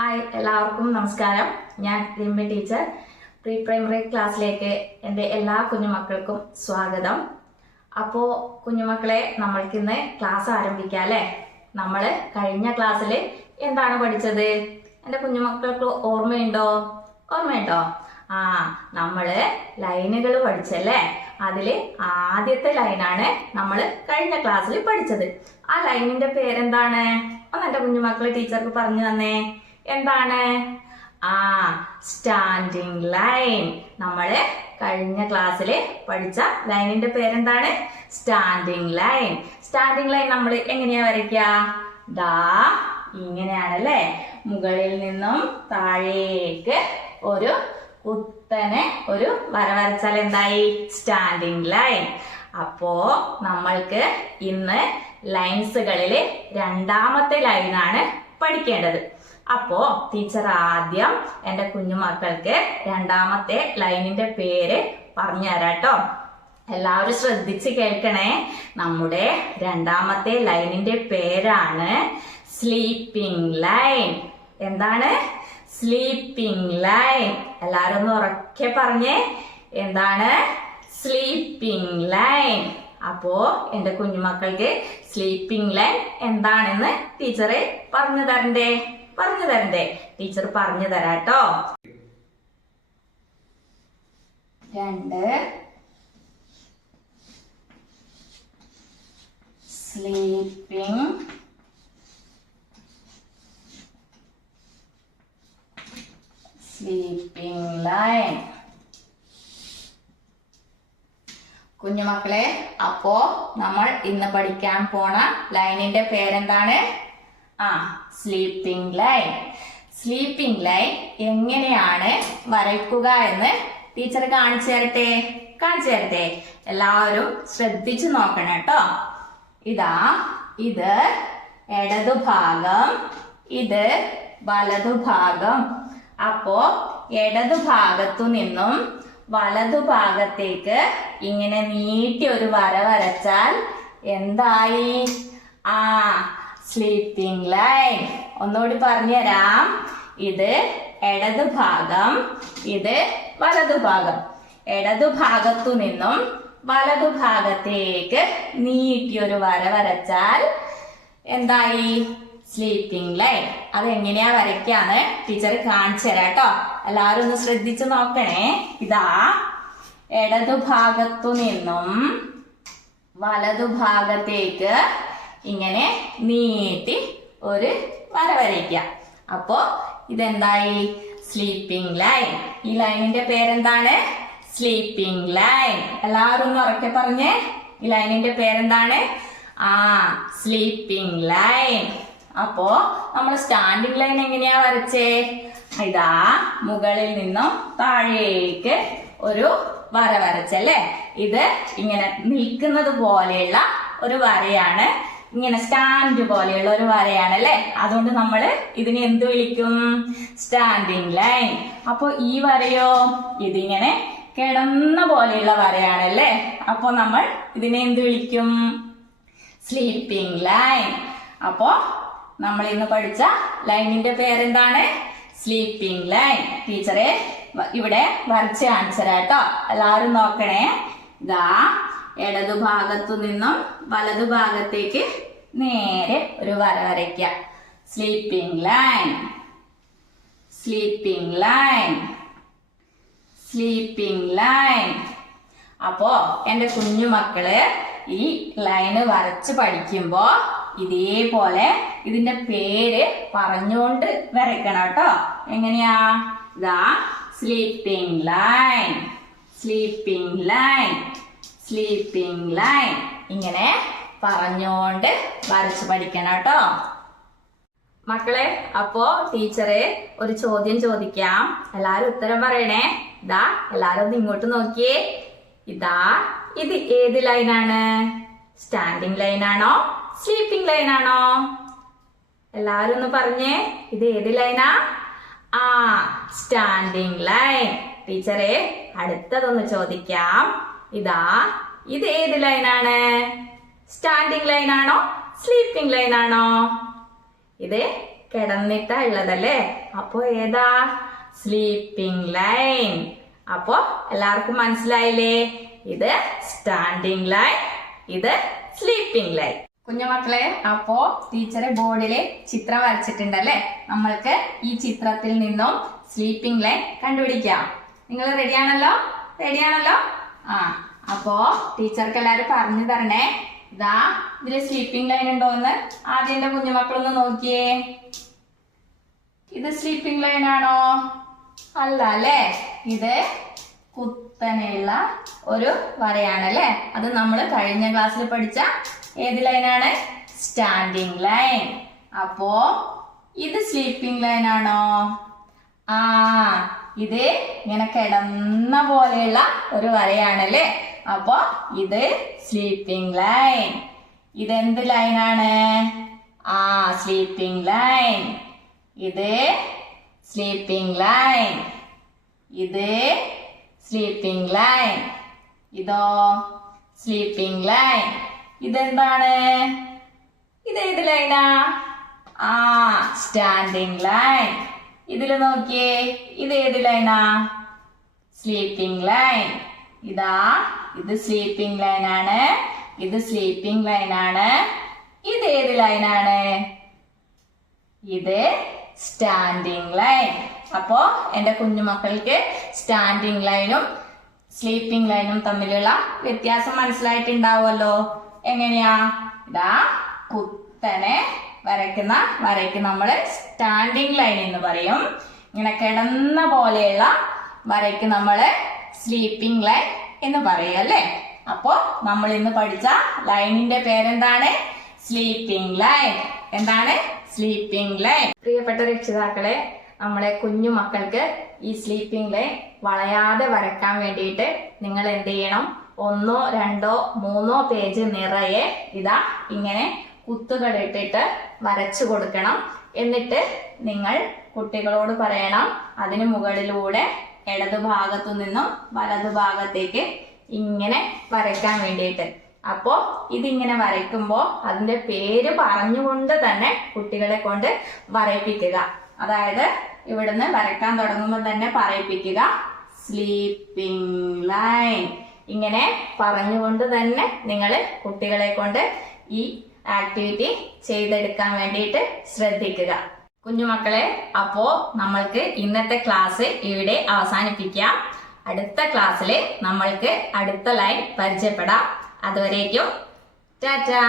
Hi, എല്ലാവർക്കും നമസ്കാരം. ഞാൻ രമ്യ ടീച്ചർ. പ്രീ പ്രൈമറി ക്ലാസ്സിലേക്ക് എൻ്റെ എല്ലാ കുഞ്ഞുമക്കൾക്കും സ്വാഗതം. അപ്പോൾ കുഞ്ഞുമക്കളെ, നമ്മൾക്കിന്ന് ക്ലാസ് ആരംഭിക്കാം അല്ലേ? നമ്മൾ കഴിഞ്ഞ ക്ലാസ്സിൽ എന്താണ് പഠിച്ചത്? എൻ്റെ കുഞ്ഞുമക്കൾക്ക് ഓർമ്മയുണ്ടോ? നമ്മള് ലൈനുകൾ പഠിച്ചല്ലേ? അതില് ആദ്യത്തെ ലൈനാണ് നമ്മൾ കഴിഞ്ഞ ക്ലാസ്സിൽ പഠിച്ചത്. ആ ലൈനിന്റെ പേരെന്താണ്? ഒന്ന് എൻ്റെ കുഞ്ഞുമക്കളെ ടീച്ചർക്ക് പറഞ്ഞു തന്നേ. എന്താണ്? Standing line. നമ്മള് കഴിഞ്ഞ ക്ലാസ്സിൽ പഠിച്ച ലൈനിന്റെ പേരെന്താണ്? Standing line. സ്റ്റാൻഡിങ് ലൈൻ നമ്മൾ എങ്ങനെയാ വരയ്ക്കുക? ഇങ്ങനെയാണല്ലേ? മുകളിൽ നിന്നും താഴേക്ക് ഒരു കുത്തനെ ഒരു വര വരച്ചാൽ എന്തായി? Standing line. അപ്പോ നമ്മൾക്ക് ഇന്ന് ലൈൻസുകളില് രണ്ടാമത്തെ ലൈനാണ് പഠിക്കേണ്ടത്. അപ്പോ ടീച്ചർ ആദ്യം എൻ്റെ കുഞ്ഞുമക്കൾക്ക് രണ്ടാമത്തെ ലൈനിന്റെ പേര് പറഞ്ഞു തരാട്ടോ. എല്ലാവരും ശ്രദ്ധിച്ച് കേൾക്കണേ. നമ്മുടെ രണ്ടാമത്തെ ലൈനിന്റെ പേരാണ് സ്ലീപ്പിംഗ് ലൈൻ. എന്താണ്? Sleeping line. എല്ലാരും ഒന്ന് ഉറക്കെ പറഞ്ഞേ. എന്താണ്? Sleeping line. അപ്പോ എന്റെ കുഞ്ഞുമക്കൾക്ക് സ്ലീപ്പിംഗ് ലൈൻ എന്താണെന്ന് ടീച്ചറെ പറഞ്ഞു തരണ്ടേ? ടീച്ചർ പറഞ്ഞു തരാട്ടോ. 2 സ്ലീപ്പിംഗ് ലൈൻ. കുഞ്ഞുമക്കളെ, അപ്പോ നമ്മൾ ഇന്ന് പഠിക്കാൻ പോണ ലൈനിന്റെ പേരെന്താണ്? Sleeping line. സ്ലീപ്പിംഗ് ലൈൻ എങ്ങനെയാണ് വരയ്ക്കുക എന്ന് ടീച്ചർ കാണിച്ചു തരട്ടെ. എല്ലാവരും ശ്രദ്ധിച്ചു നോക്കണം കേട്ടോ. ഇത് ഇടതുഭാഗം, ഇത് വലതുഭാഗം. അപ്പോ ഇടതുഭാഗത്തു നിന്നും വലതുഭാഗത്തേക്ക് ഇങ്ങനെ നീട്ടി ഒരു വര വരച്ചാൽ എന്തായി? Sleeping line. ഒന്നുകൂടി പറഞ്ഞുതരാം. ഇത് ഇടതുഭാഗം, ഇത് വലതുഭാഗം. ഇടതുഭാഗത്തു നിന്നും വലതുഭാഗത്തേക്ക് നീട്ടി ഒരു വര വരച്ചാൽ എന്തായി? Sleeping line. അതെങ്ങനെയാ വരയ്ക്കാന്ന് ടീച്ചർ കാണിച്ചു തരാം കേട്ടോ. എല്ലാവരും ഒന്ന് ശ്രദ്ധിച്ചു നോക്കണേ. ഇടതുഭാഗത്തു നിന്നും വലതുഭാഗത്തേക്ക് ഇങ്ങനെ നീട്ടി ഒരു വര വരയ്ക്കുക. അപ്പോ ഇതെന്തായി? Sleeping line. ഈ ലൈനിന്റെ പേരെന്താണ്? Sleeping line. എല്ലാവരും ഒന്ന് ഉറക്കെ പറഞ്ഞേ. ഈ ലൈനിന്റെ പേരെന്താണ്? Sleeping line. അപ്പോ നമ്മൾ സ്റ്റാൻഡിംഗ് ലൈൻ എങ്ങനെയാ വരച്ചേ? മുകളിൽ നിന്നും താഴേക്ക് ഒരു വര വരച്ചല്ലേ? ഇത് ഇങ്ങനെ നിൽക്കുന്നത് പോലെയുള്ള ഒരു വരയാണ്. ഇങ്ങനെ സ്റ്റാൻഡ് പോലെയുള്ള ഒരു വരയാണല്ലേ? അതുകൊണ്ട് നമ്മൾ ഇതിനെ എന്ത് വിളിക്കും? Standing line. അപ്പൊ ഈ വരയോ? ഇതിങ്ങനെ കിടന്ന പോലെയുള്ള വരയാണല്ലേ? അപ്പൊ നമ്മൾ ഇതിനെ എന്ത് വിളിക്കും? Sleeping line. അപ്പോ നമ്മൾ ഇന്ന് പഠിച്ച ലൈനിന്റെ പേരെന്താണ്? Sleeping line. ടീച്ചറെ ഇവിടെ വരച്ച് കാണിച്ചരാട്ടോ. എല്ലാവരും നോക്കണേ. ഇടതുഭാഗത്തു നിന്നും വലതുഭാഗത്തേക്ക് നേരെ ഒരു വര വരയ്ക്കുക. Sleeping line. അപ്പോ എന്റെ കുഞ്ഞുമക്കള് ഈ ലൈന് വരച്ച് പഠിക്കുമ്പോ ഇതേപോലെ ഇതിന്റെ പേര് പറഞ്ഞുകൊണ്ട് വരയ്ക്കണം കേട്ടോ. എങ്ങനെയാ? Sleeping line. ഇങ്ങനെ പറഞ്ഞോണ്ട് വരച്ച് പഠിക്കണം കേട്ടോ മക്കളെ. അപ്പോ ടീച്ചറെ ഒരു ചോദ്യം ചോദിക്കാം. എല്ലാരും ഉത്തരം പറയണേ. എല്ലാരും ഒന്ന് ഇങ്ങോട്ട് നോക്കിയേ. ഇത് ഏത് ലൈനാണ്? സ്റ്റാൻഡിംഗ് ലൈനാണോ? സ്ലീപ്പിംഗ് ലൈനാണോ? എല്ലാരും ഒന്ന് പറഞ്ഞേ. ഇത് ഏത് ലൈനാ? Standing line. ടീച്ചറെ അടുത്തതൊന്ന് ചോദിക്കാം. ഇത് ഏത് ലൈനാണ്? സ്റ്റാൻഡിംഗ് ലൈനാണോ? സ്ലീപ്പിംഗ് ലൈനാണോ? ഇത് കിടന്നിട്ടാ ഉള്ളതല്ലേ. അപ്പൊ ഏതാ? Sleeping line. അപ്പൊ എല്ലാവർക്കും മനസ്സിലായില്ലേ? ഇത് സ്റ്റാൻഡിംഗ് ലൈൻ, ഇത് സ്ലീപ്പിംഗ് ലൈൻ. കുഞ്ഞുമക്കളെ, അപ്പോ ടീച്ചറെ ബോർഡില് ചിത്രം വരച്ചിട്ടുണ്ടല്ലേ. നമ്മൾക്ക് ഈ ചിത്രത്തിൽ നിന്നും സ്ലീപ്പിംഗ് ലൈൻ കണ്ടുപിടിക്കാം. നിങ്ങൾ റെഡിയാണല്ലോ? റെഡിയാണല്ലോ? അപ്പോ ടീച്ചർക്ക് എല്ലാരും പറഞ്ഞു തരണേ. ഇതാ ഇതില് സ്ലീപ്പിംഗ് ലൈൻ ഉണ്ടോ എന്ന് ആദ്യം എന്റെ കുഞ്ഞുമക്കളൊന്ന് നോക്കിയേ. ഇത് സ്ലീപ്പിംഗ് ലൈൻ ആണോ? അല്ല അല്ലേ. ഇത് കുത്തനെയുള്ള ഒരു വരയാണല്ലേ. അത് നമ്മൾ കഴിഞ്ഞ ക്ലാസ്സിൽ പഠിച്ച ഏത് ലൈനാണ്? Standing line. അപ്പോ ഇത് സ്ലീപ്പിംഗ് ലൈൻ ആണോ? ഇത് ഇങ്ങനെ കിടന്ന പോലെയുള്ള ഒരു വരയാണല്ലേ. അപ്പോ ഇത് സ്ലീപ്പിംഗ് ലൈൻ. ഇതെന്ത് ലൈനാണ്? Sleeping line. ഇത് സ്ലീപ്പിംഗ് ലൈൻ. ഇത് സ്ലീപ്പിംഗ് ലൈൻ. ഇതോ സ്ലീപ്പിംഗ് ലൈൻ. ഇതെന്താണ്? ഇതേത് ലൈനാ? Standing line. ഇതില് നോക്കിയേ, ഇതേത് ലൈനാ? Sleeping line. ഇതാ ഇത് സ്ലീപ്പിംഗ് ലൈൻ ആണ്. ഇത് സ്ലീപ്പിംഗ് ലൈൻ ആണ്. ഇതേത് ലൈനാണ്? ഇത് സ്റ്റാൻഡിംഗ് ലൈൻ. അപ്പോ എന്റെ കുഞ്ഞുമക്കൾക്ക് സ്റ്റാൻഡിംഗ് ലൈനും സ്ലീപ്പിംഗ് ലൈനും തമ്മിലുള്ള വ്യത്യാസം മനസ്സിലായിട്ടുണ്ടാവുമല്ലോ. എങ്ങനെയാ? ഇതാ കുത്തനെ വരയ്ക്കുന്ന വരയ്ക്ക് നമ്മള് സ്റ്റാൻഡിംഗ് ലൈൻ എന്ന് പറയും. ഇങ്ങനെ കിടന്ന പോലെയുള്ള വരയ്ക്ക് നമ്മള് സ്ലീപ്പിംഗ് ലൈൻ എന്ന് പറയും അല്ലേ. അപ്പോ നമ്മൾ ഇന്ന് പഠിച്ച ലൈനിന്റെ പേരെന്താണ്? Sleeping line. എന്താണ്? Sleeping line. പ്രിയപ്പെട്ട രക്ഷിതാക്കളെ, നമ്മളെ കുഞ്ഞു മക്കൾക്ക് ഈ സ്ലീപ്പിംഗ് ലൈൻ വളയാതെ വരയ്ക്കാൻ വേണ്ടിയിട്ട് നിങ്ങൾ എന്ത് ചെയ്യണം? 1, 2, 3 പേജ് നിറയെ ഇതാ ഇങ്ങനെ കുത്തുകൾ ഇട്ടിട്ട് വരച്ചു കൊടുക്കണം. എന്നിട്ട് നിങ്ങൾ കുട്ടികളോട് പറയണം അതിന് മുകളിലൂടെ ഇടതു ഭാഗത്തു നിന്നും വലതു ഭാഗത്തേക്ക് ഇങ്ങനെ വരയ്ക്കാൻ വേണ്ടിയിട്ട്. അപ്പോ ഇതിങ്ങനെ വരയ്ക്കുമ്പോ അതിന്റെ പേര് പറഞ്ഞുകൊണ്ട് തന്നെ കുട്ടികളെ കൊണ്ട് വരയിപ്പിക്കുക. അതായത് ഇവിടുന്ന് വരയ്ക്കാൻ തുടങ്ങുമ്പോൾ തന്നെ പറയിപ്പിക്കുക സ്ലീപ്പിംഗ് ലൈൻ. ഇങ്ങനെ പറഞ്ഞുകൊണ്ട് തന്നെ നിങ്ങൾ കുട്ടികളെ കൊണ്ട് ഈ ആക്ടിവിറ്റി ചെയ്തെടുക്കാൻ വേണ്ടിയിട്ട് ശ്രദ്ധിക്കുക. കുഞ്ഞുമക്കളെ, അപ്പോ നമ്മൾക്ക് ഇന്നത്തെ ക്ലാസ് ഇവിടെ അവസാനിപ്പിക്കാം. അടുത്ത ക്ലാസ്സിൽ നമ്മൾക്ക് അടുത്ത ലൈൻ പരിചയപ്പെടാം. അതുവരേക്കും ടാറ്റാ.